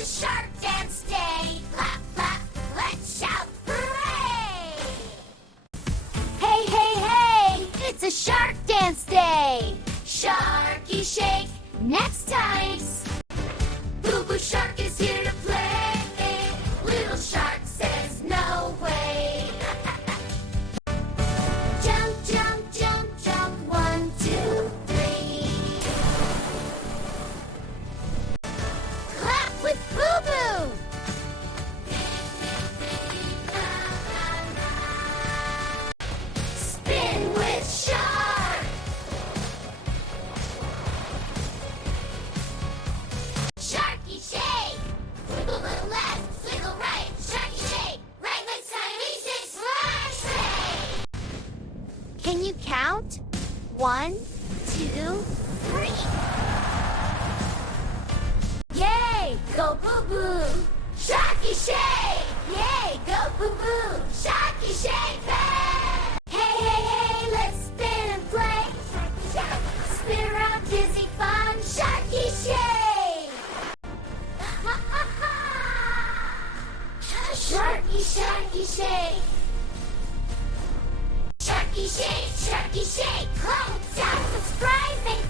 It's a shark dance day. Clap, clap, let's shout hooray! Hey, hey, hey! It's a shark dance day. Sharky shake, next time. Boo Boo Shark is here to play. Little shark says no way. Jump, jump, jump, jump, 1, 2, 3. Clap with Boo Boo. Spin with Shark. Sharky shake. Wiggle to the left, wiggle right. Sharky shake. Right leg side, V6, slash shake. Can you count? 1, 2, 3. Yay! Go Boo Boo! Sharky shake! Yay! Go Boo Boo! Sharky shake! Hey! Hey, hey, hey! Let's spin and play! Spin around, dizzy fun! Sharky shake! Sharky, sharky shake! Sharky shake! Sharky shake! Comment down, subscribe, and